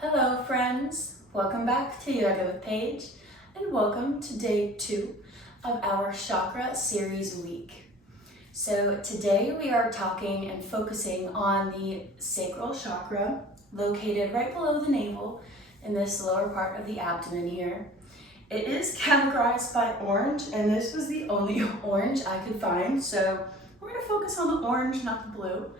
Hello friends, welcome back to Yoga with Paige and welcome to day 2 of our chakra series week. So today we are talking and focusing on the sacral chakra located right below the navel in this lower part of the abdomen here. It is categorized by orange and this was the only orange I could find, so we're going to focus on the orange, not the blue.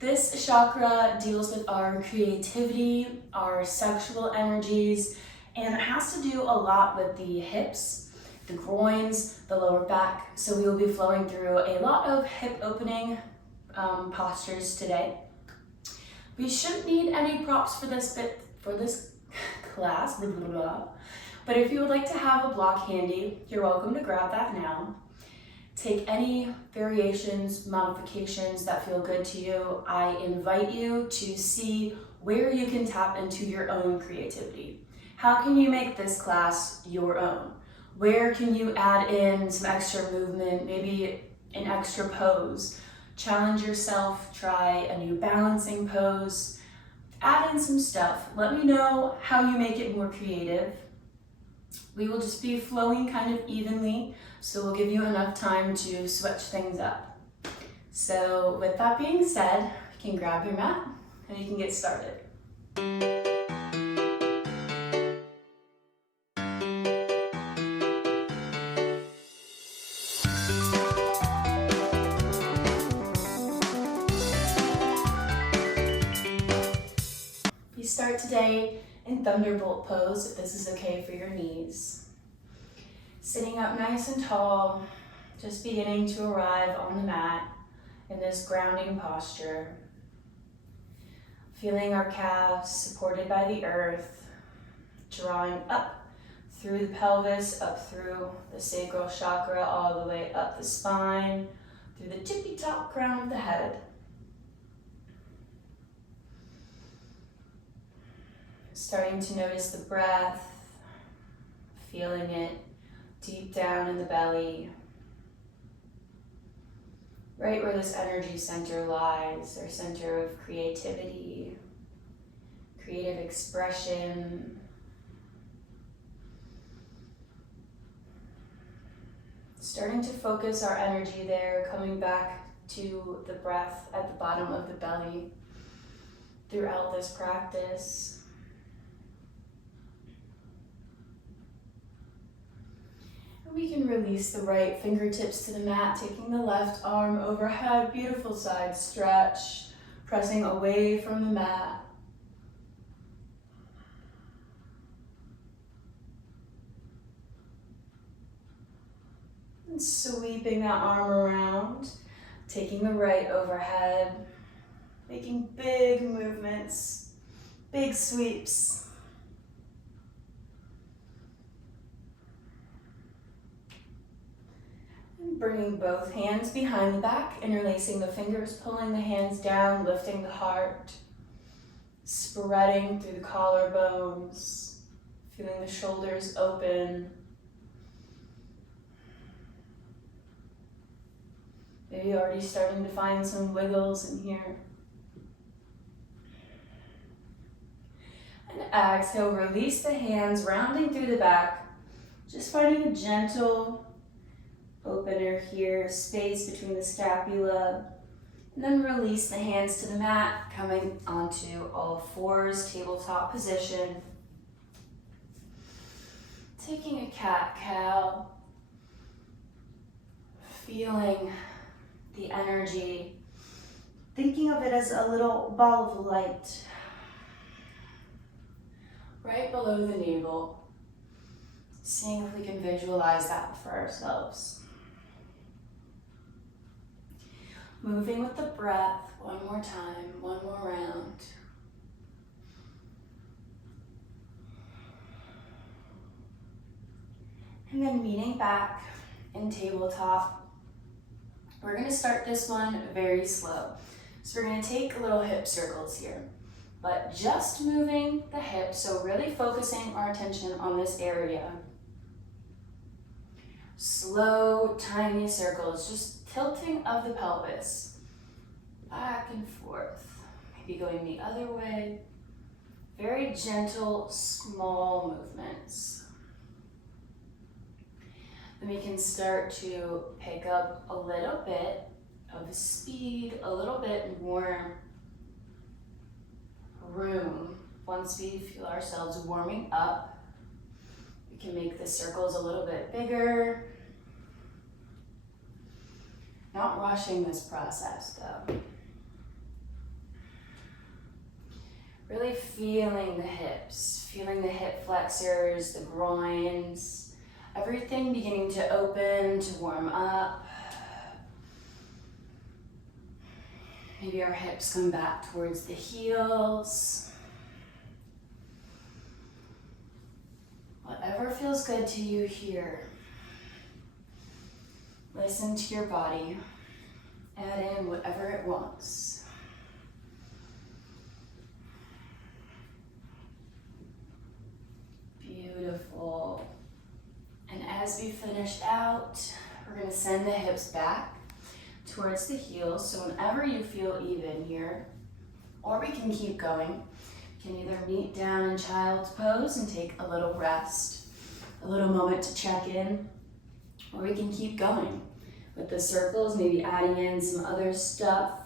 This chakra deals with our creativity, our sexual energies, and it has to do a lot with the hips, the groins, the lower back. So we will be flowing through a lot of hip opening postures today. We shouldn't need any props for this class, blah, blah, blah. But if you would like to have a block handy, you're welcome to grab that now. Take any variations, modifications that feel good to you. I invite you to see where you can tap into your own creativity. How can you make this class your own? Where can you add in some extra movement, maybe an extra pose? Challenge yourself, try a new balancing pose, add in some stuff. Let me know how you make it more creative. We will just be flowing kind of evenly, so we'll give you enough time to switch things up. So with that being said, you can grab your mat and you can get started. We start today in Thunderbolt pose, if this is okay for your knees. Sitting up nice and tall, just beginning to arrive on the mat in this grounding posture. Feeling our calves supported by the earth, drawing up through the pelvis, up through the sacral chakra, all the way up the spine, through the tippy top crown of the head. Starting to notice the breath, feeling it deep down in the belly, right where this energy center lies, our center of creativity, creative expression. Starting to focus our energy there, coming back to the breath at the bottom of the belly throughout this practice. We can release the right fingertips to the mat, taking the left arm overhead, beautiful side stretch, pressing away from the mat. And sweeping that arm around, taking the right overhead, making big movements, big sweeps. Bringing both hands behind the back, interlacing the fingers, pulling the hands down, lifting the heart, spreading through the collarbones, feeling the shoulders open. Maybe already starting to find some wiggles in here. And exhale, release the hands, rounding through the back, just finding a gentle opener here, space between the scapula, and then release the hands to the mat, coming onto all fours, tabletop position. Taking a cat-cow, feeling the energy, thinking of it as a little ball of light right below the navel. Seeing if we can visualize that for ourselves. Moving with the breath, one more time, one more round. And then meeting back in tabletop. We're gonna start this one very slow. So we're gonna take little hip circles here, but just moving the hips, so really focusing our attention on this area. Slow, tiny circles, just tilting of the pelvis, back and forth. Maybe going the other way, Very gentle, small movements. Then we can start to pick up a little bit of speed, a little bit more room. Once we feel ourselves warming up, we can make the circles a little bit bigger. Not rushing this process though. Really feeling the hips, feeling the hip flexors, the groins, everything beginning to open, to warm up. Maybe our hips come back towards the heels. Whatever feels good to you here. Listen to your body. Add in whatever it wants. Beautiful. And as we finish out, we're going to send the hips back towards the heels. So whenever you feel even here, or we can keep going, we can either meet down in child's pose and take a little rest, a little moment to check in, or we can keep going with the circles, maybe adding in some other stuff,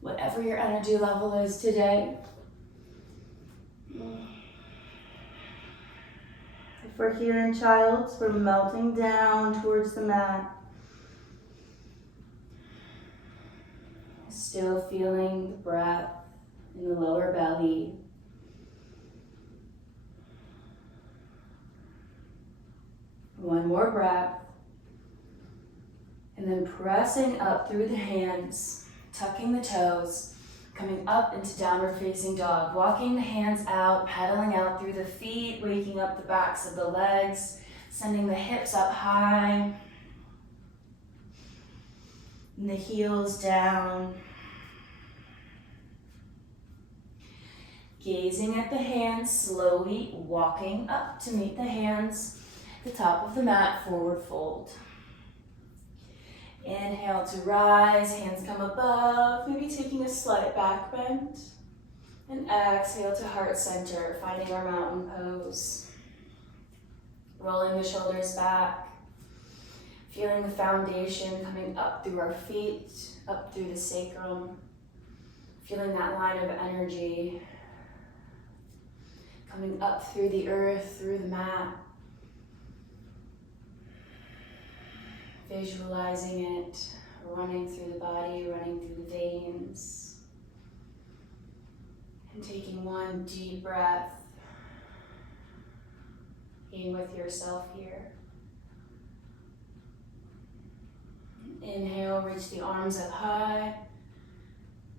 whatever your energy level is today. If we're here in child's, we're melting down towards the mat. Still feeling the breath in the lower belly. One more breath. And then pressing up through the hands, tucking the toes, coming up into downward facing dog, walking the hands out, pedaling out through the feet, waking up the backs of the legs, sending the hips up high, and the heels down. Gazing at the hands, slowly walking up to meet the hands at the top of the mat, forward fold. Inhale to rise, hands come above, maybe taking a slight back bend. And exhale to heart center, finding our mountain pose. Rolling the shoulders back, feeling the foundation coming up through our feet, up through the sacrum. Feeling that line of energy coming up through the earth, through the mat. Visualizing it running through the body, running through the veins. And taking one deep breath. Being with yourself here. Inhale, reach the arms up high.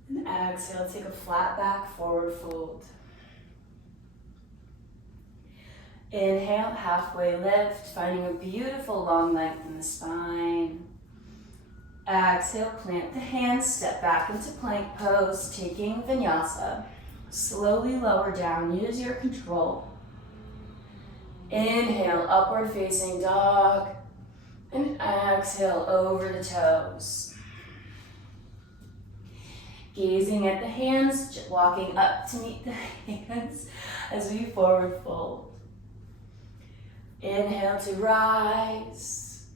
And exhale, take a flat back, forward fold. Inhale, halfway lift, finding a beautiful long length in the spine. Exhale, plant the hands, step back into plank pose, taking vinyasa. Slowly lower down, use your control. Inhale, upward facing dog. And exhale, over the toes. Gazing at the hands, walking up to meet the hands as we forward fold. Inhale to rise,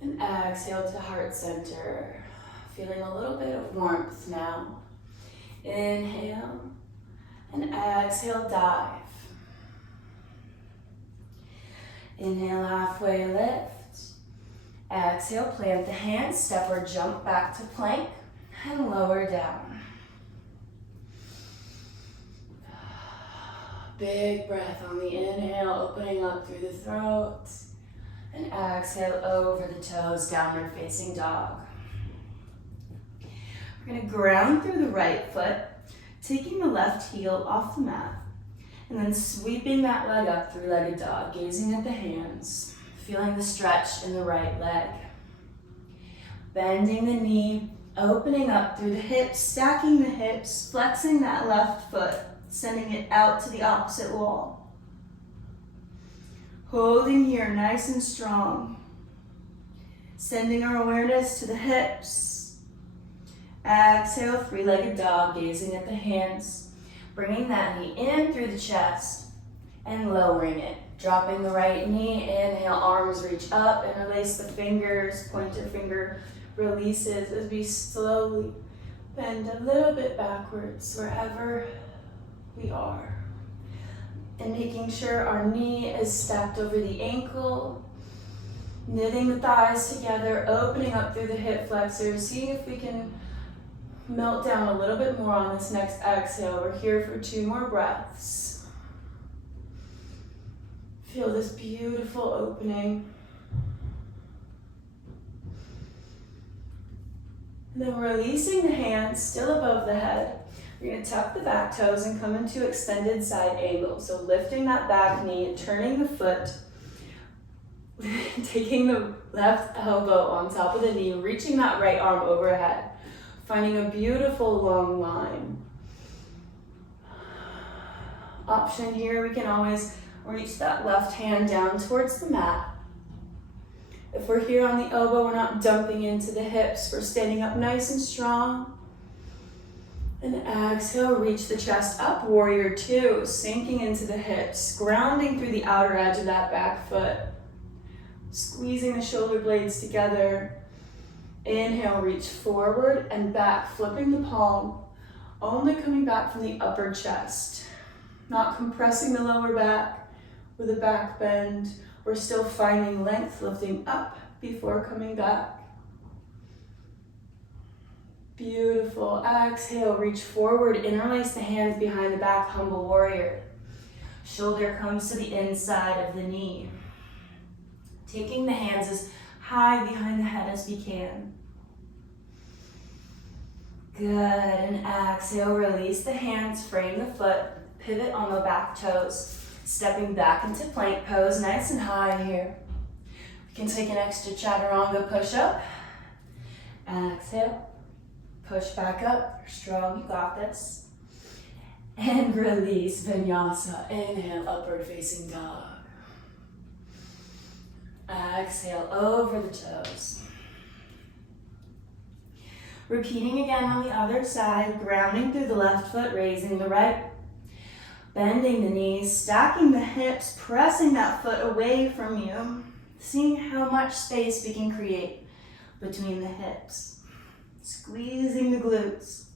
and exhale to heart center. Feeling a little bit of warmth now. Inhale, and exhale, dive. Inhale, halfway lift. Exhale, plant the hands, step or jump back to plank, and lower down. Big breath on the inhale, opening up through the throat. And exhale over the toes, downward facing dog. We're going to ground through the right foot, taking the left heel off the mat. And then sweeping that leg up, three-legged dog, gazing at the hands, feeling the stretch in the right leg. Bending the knee, opening up through the hips, stacking the hips, flexing that left foot, sending it out to the opposite wall. Holding here nice and strong. Sending our awareness to the hips. Exhale, three-legged dog, gazing at the hands. Bringing that knee in through the chest and lowering it. Dropping the right knee, inhale, arms reach up, interlace the fingers, pointer finger releases as we slowly bend a little bit backwards wherever we are. And making sure our knee is stacked over the ankle, knitting the thighs together, opening up through the hip flexors, seeing if we can melt down a little bit more on this next exhale. We're here for 2 more breaths. Feel this beautiful opening. And then releasing the hands still above the head. We're going to tuck the back toes and come into extended side angle. So lifting that back knee, turning the foot, taking the left elbow on top of the knee, reaching that right arm overhead, finding a beautiful long line. Option here, we can always reach that left hand down towards the mat. If we're here on the elbow, we're not dumping into the hips. We're standing up nice and strong. And exhale, reach the chest up, warrior 2, sinking into the hips, grounding through the outer edge of that back foot. Squeezing the shoulder blades together. Inhale, reach forward and back, flipping the palm, only coming back from the upper chest. Not compressing the lower back with a back bend. We're still finding length, lifting up before coming back. Beautiful. Exhale, reach forward, interlace the hands behind the back, humble warrior. Shoulder comes to the inside of the knee. Taking the hands as high behind the head as we can. Good, and exhale, release the hands, frame the foot, pivot on the back toes. Stepping back into plank pose, nice and high here. We can take an extra chaturanga push-up. Exhale, push back up, you're strong, you got this. And release, vinyasa. Inhale, upward facing dog. Exhale, over the toes. Repeating again on the other side, grounding through the left foot, raising the right. Bending the knees, stacking the hips, pressing that foot away from you. Seeing how much space we can create between the hips. Squeezing the glutes.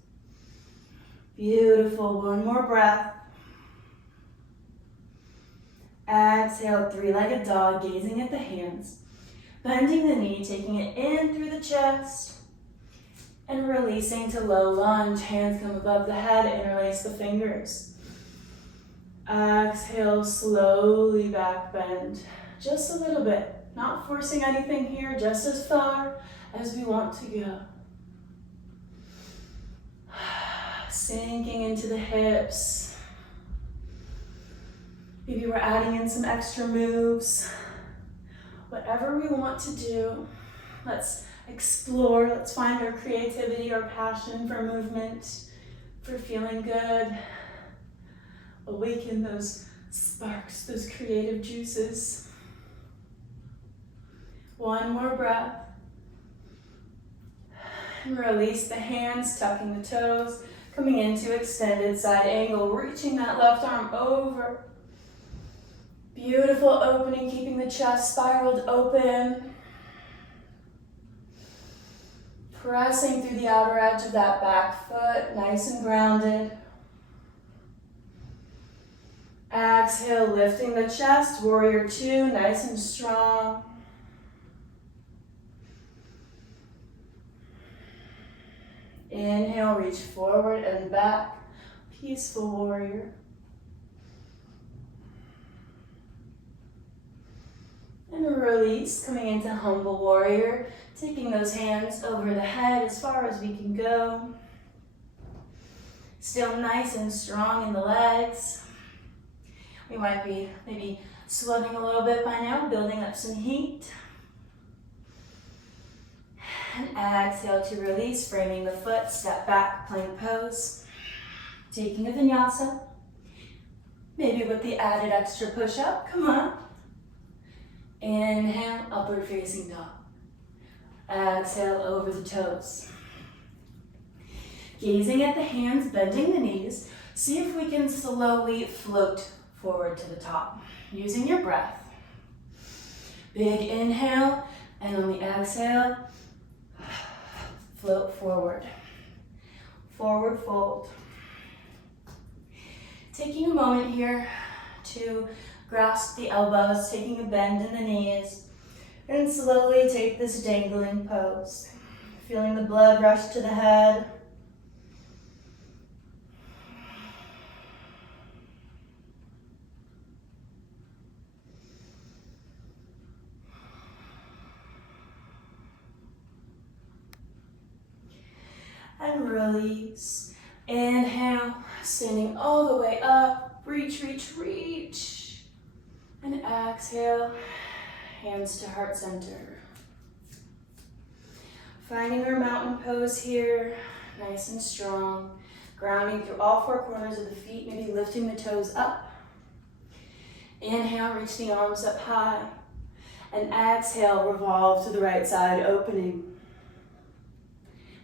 Beautiful, 1 more breath. Exhale, 3-legged dog, gazing at the hands. Bending the knee, taking it in through the chest. And releasing to low lunge, hands come above the head, interlace the fingers. Exhale, slowly back bend, just a little bit. Not forcing anything here, just as far as we want to go. Sinking into the hips. Maybe we're adding in some extra moves. Whatever we want to do, let's explore, let's find our creativity, our passion for movement, for feeling good. Awaken those sparks, those creative juices. 1 more breath. And release the hands, tucking the toes, coming into extended side angle, reaching that left arm over. Beautiful opening, keeping the chest spiraled open. Pressing through the outer edge of that back foot, nice and grounded. Exhale, lifting the chest, warrior 2, nice and strong. Inhale, reach forward and back, peaceful warrior. And release, coming into humble warrior, taking those hands over the head as far as we can go. Still nice and strong in the legs. We might be maybe sweating a little bit by now, building up some heat. And exhale to release, framing the foot, step back, plank pose. Taking a vinyasa. Maybe with the added extra push-up, come on. Inhale, upward facing dog. Exhale, over the toes. Gazing at the hands, bending the knees, See if we can slowly float forward to the top using your breath. Big inhale, and on the exhale, float forward. Forward fold. Taking a moment here to grasp the elbows, taking a bend in the knees, and slowly take this dangling pose. Feeling the blood rush to the head. And release. Inhale, standing all the way up. Reach, reach, reach. And exhale, hands to heart center. Finding our mountain pose here, nice and strong. Grounding through all four corners of the feet, maybe lifting the toes up. Inhale, reach the arms up high. And exhale, revolve to the right side, opening.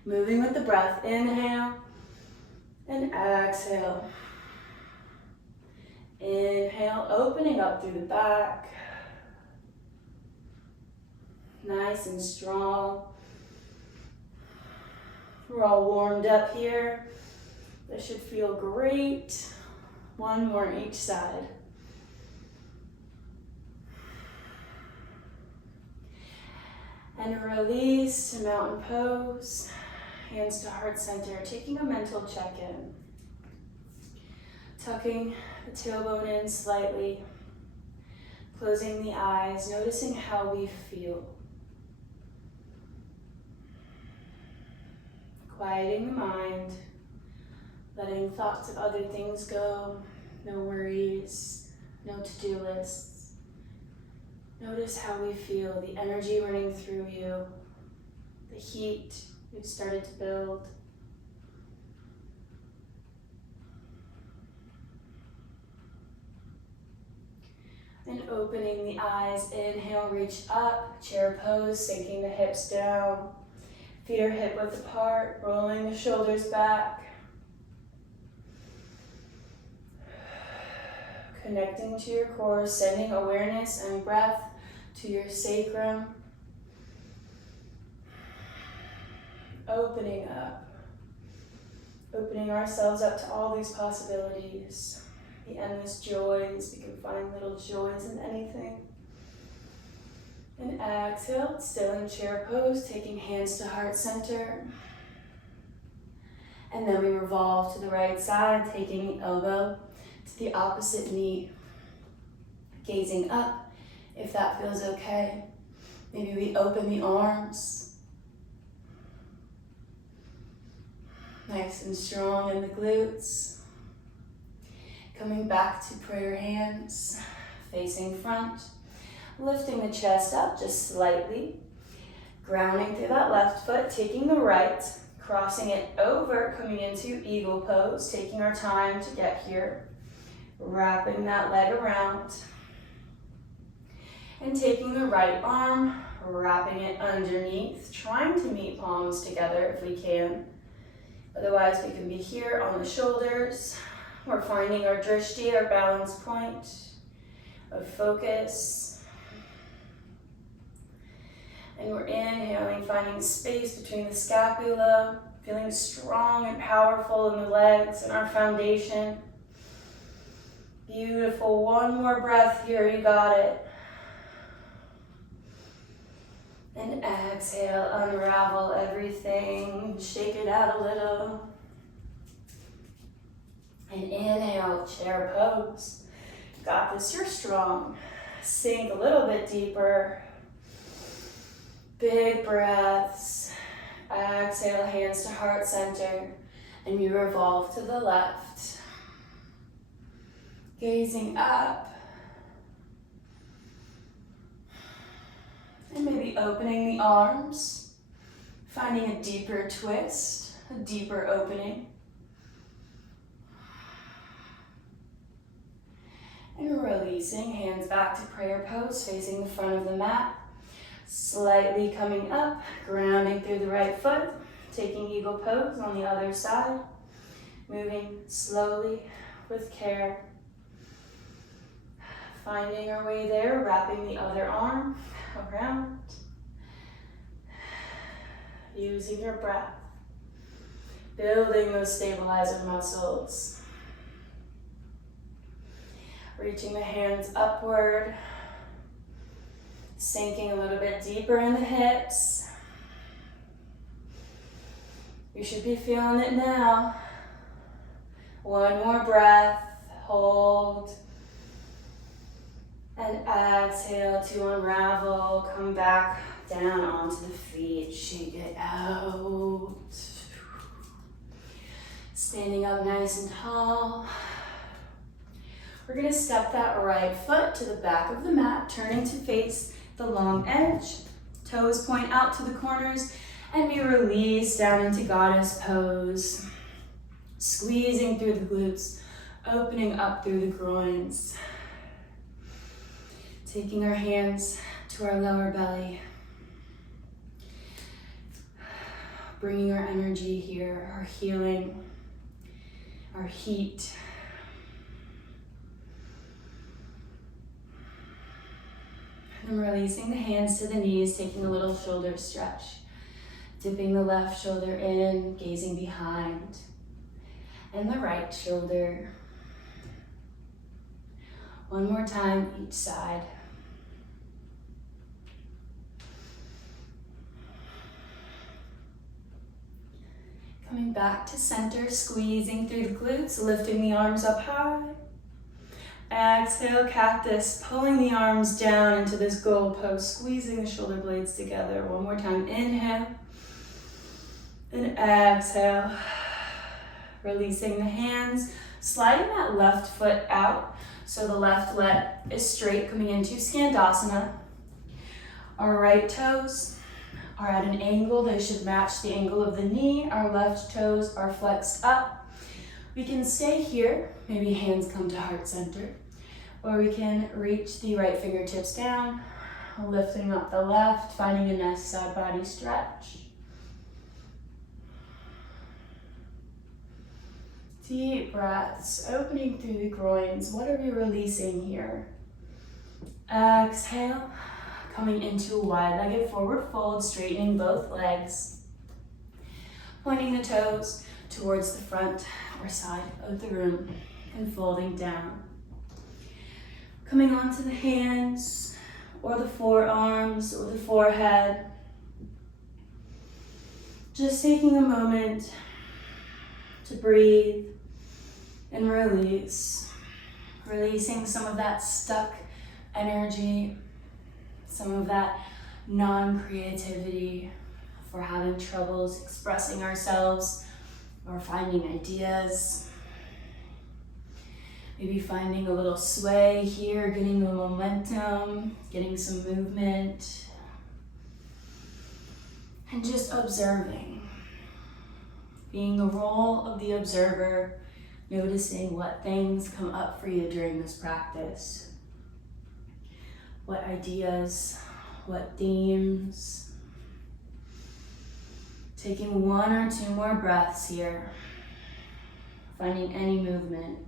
Moving with the breath, inhale and exhale. Inhale, opening up through the back. Nice and strong. We're all warmed up here. This should feel great. One more each side. And release to mountain pose. Hands to heart center, taking a mental check-in. Tucking the tailbone in slightly. Closing the eyes, noticing how we feel. Quieting the mind, letting thoughts of other things go. No worries, no to-do lists. Notice how we feel, the energy running through you, the heat we've started to build. And opening the eyes, inhale, reach up, chair pose, sinking the hips down. Feet are hip width apart, rolling the shoulders back. Connecting to your core, sending awareness and breath to your sacrum. Opening up. Opening ourselves up to all these possibilities. The endless joys. We can find little joys in anything. And exhale, still in chair pose, taking hands to heart center. And then we revolve to the right side, taking elbow to the opposite knee. Gazing up, if that feels okay. Maybe we open the arms. Nice and strong in the glutes. Coming back to prayer hands, facing front. Lifting the chest up just slightly. Grounding through that left foot, taking the right, crossing it over, coming into eagle pose, taking our time to get here. Wrapping that leg around. And taking the right arm, wrapping it underneath, trying to meet palms together if we can. Otherwise, we can be here on the shoulders. We're finding our drishti, our balance point of focus. And we're inhaling, finding space between the scapula, feeling strong and powerful in the legs and our foundation. Beautiful. One more breath here, you got it. And exhale, unravel everything, shake it out a little. And inhale, chair pose. Got this, you're strong. Sink a little bit deeper. Big breaths. Exhale, hands to heart center. And you revolve to the left. Gazing up. And maybe opening the arms. Finding a deeper twist, a deeper opening. And releasing, hands back to prayer pose, facing the front of the mat. Slightly coming up, grounding through the right foot, taking eagle pose on the other side. Moving slowly with care. Finding our way there, wrapping the other arm around. Using your breath. Building those stabilizer muscles. Reaching the hands upward. Sinking a little bit deeper in the hips. You should be feeling it now. One more breath. Hold. And exhale to unravel. Come back down onto the feet. Shake it out. Standing up nice and tall. We're going to step that right foot to the back of the mat, turning to face the long edge. Toes point out to the corners, and we release down into goddess pose. Squeezing through the glutes, opening up through the groins. Taking our hands to our lower belly. Bringing our energy here, our healing, our heat. And releasing the hands to the knees, taking a little shoulder stretch. Dipping the left shoulder in, gazing behind. And the right shoulder. One more time, each side. Coming back to center, squeezing through the glutes, lifting the arms up high. Exhale, cactus, pulling the arms down into this goal pose, squeezing the shoulder blades together. One more time, inhale. And exhale. Releasing the hands, sliding that left foot out so the left leg is straight, coming into Skandasana. Our right toes are at an angle. They should match the angle of the knee. Our left toes are flexed up. We can stay here, maybe hands come to heart center, or we can reach the right fingertips down, lifting up the left, finding a nice side body stretch. Deep breaths, opening through the groins. What are we releasing here? Exhale, coming into a wide-legged forward fold, straightening both legs. Pointing the toes towards the front or side of the room and folding down. Coming onto the hands or the forearms or the forehead. Just taking a moment to breathe and release. Releasing some of that stuck energy, some of that non-creativity for having troubles expressing ourselves or finding ideas. Maybe finding a little sway here, getting the momentum, getting some movement, and just observing. Being the role of the observer, noticing what things come up for you during this practice. What ideas, what themes. Taking one or two more breaths here. Finding any movement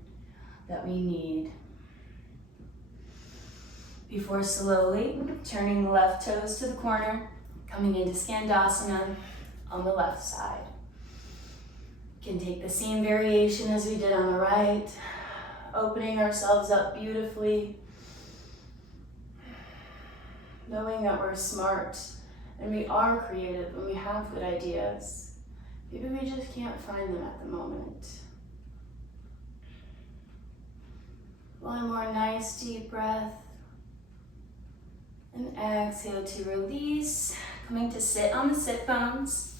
that we need. Before slowly turning the left toes to the corner, coming into Skandasana on the left side. Can take the same variation as we did on the right, opening ourselves up beautifully, knowing that we're smart and we are creative and we have good ideas. Maybe we just can't find them at the moment. One more nice deep breath. And exhale to release. Coming to sit on the sit bones,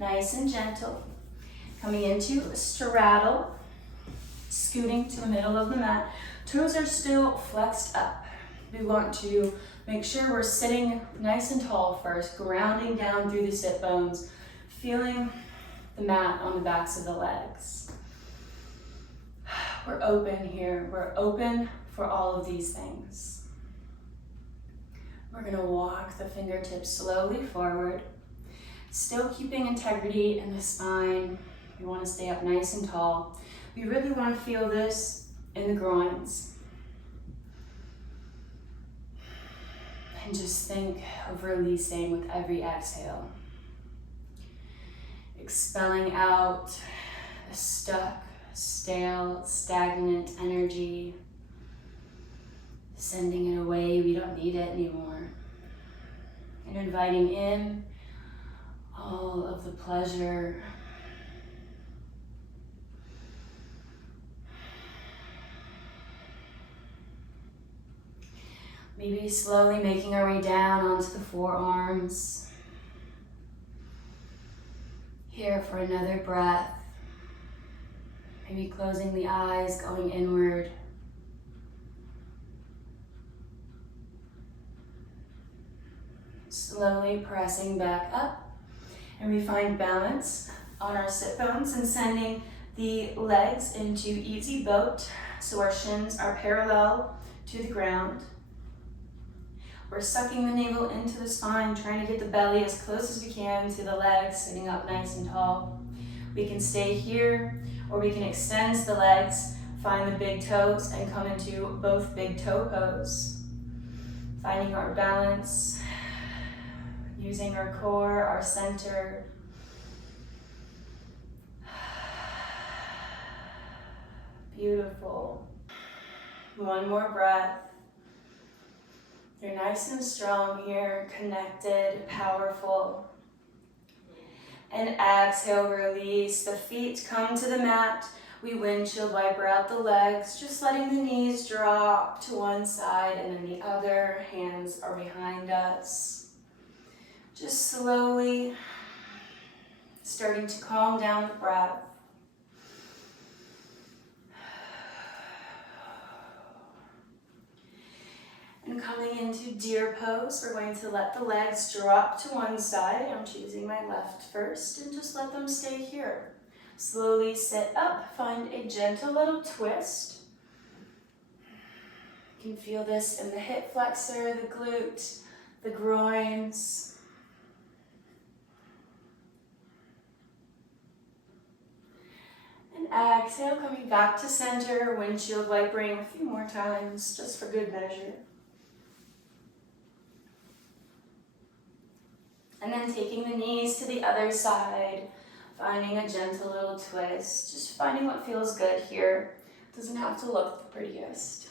nice and gentle. Coming into a straddle, scooting to the middle of the mat. Toes are still flexed up. We want to make sure we're sitting nice and tall first, grounding down through the sit bones, feeling the mat on the backs of the legs. We're open here. We're open for all of these things. We're gonna walk the fingertips slowly forward, still keeping integrity in the spine, We want to stay up nice and tall. We really want to feel this in the groins. And just think of releasing with every exhale. Expelling out the stuck, stale, stagnant energy. Sending it away, we don't need it anymore. And inviting in all of the pleasure, maybe slowly making our way down onto the forearms. Here for another breath. Maybe closing the eyes, going inward. Slowly pressing back up, and we find balance on our sit bones and sending the legs into easy boat so our shins are parallel to the ground. We're sucking the navel into the spine, trying to get the belly as close as we can to the legs, sitting up nice and tall. We can stay here, or we can extend the legs, find the big toes, and come into both big toe pose. Finding our balance, using our core, our center. Beautiful. One more breath. You're nice and strong here, connected, powerful. And exhale, release. The feet come to the mat. We windshield wiper out the legs, just letting the knees drop to one side and then the other. Hands are behind us. Just slowly starting to calm down the breath. And coming into deer pose, we're going to let the legs drop to one side. I'm choosing my left first, and just let them stay here. Slowly sit up, find a gentle little twist. You can feel this in the hip flexor, the glute, the groins. And exhale, coming back to center, windshield wipering a few more times, just for good measure. And then taking the knees to the other side, finding a gentle little twist, just finding what feels good here. Doesn't have to look the prettiest.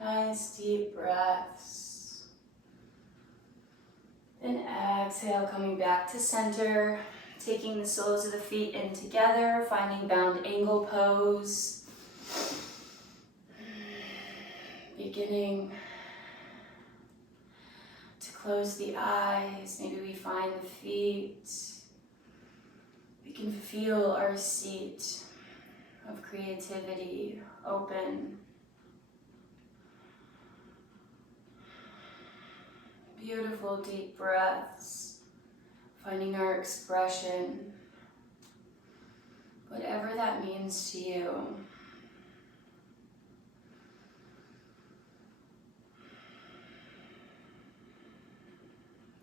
Nice deep breaths. And exhale, coming back to center, taking the soles of the feet in together, finding bound angle pose. Beginning to close the eyes. Maybe we find the feet. We can feel our seat of creativity open. Beautiful deep breaths, finding our expression, whatever that means to you.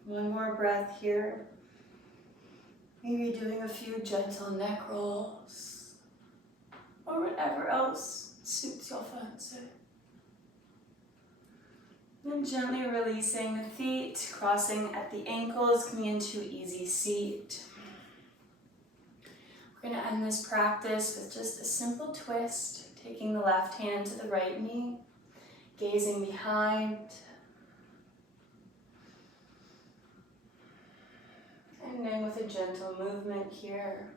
One more breath here. Maybe doing a few gentle neck rolls or whatever else suits your fancy. Then gently releasing the feet, crossing at the ankles, coming into easy seat. We're going to end this practice with just a simple twist, taking the left hand to the right knee, gazing behind, and then with a gentle movement here.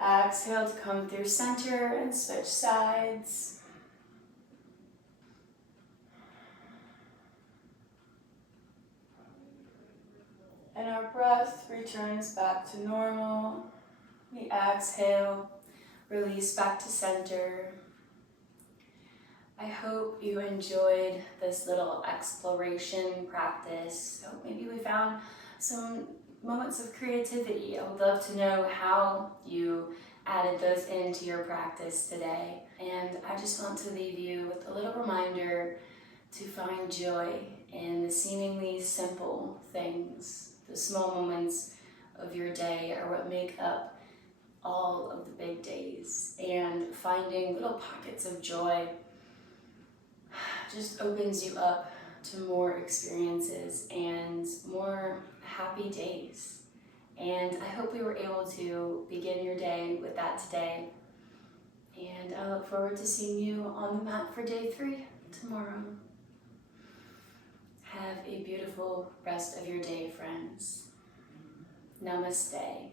Exhale to come through center and switch sides. And our breath returns back to normal. We exhale, release back to center. I hope you enjoyed this little exploration practice. So maybe we found some moments of creativity. I would love to know how you added those into your practice today. And I just want to leave you with a little reminder to find joy in the seemingly simple things. The small moments of your day are what make up all of the big days, and finding little pockets of joy just opens you up to more experiences and more happy days. And I hope we were able to begin your day with that today. And I look forward to seeing you on the mat for day 3 tomorrow. Have a beautiful rest of your day, friends. Namaste.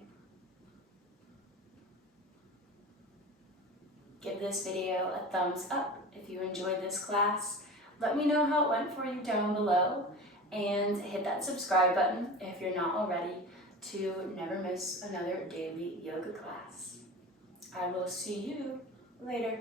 Give this video a thumbs up if you enjoyed this class. Let me know how it went for you down below, and hit that subscribe button if you're not already to never miss another daily yoga class. I will see you later.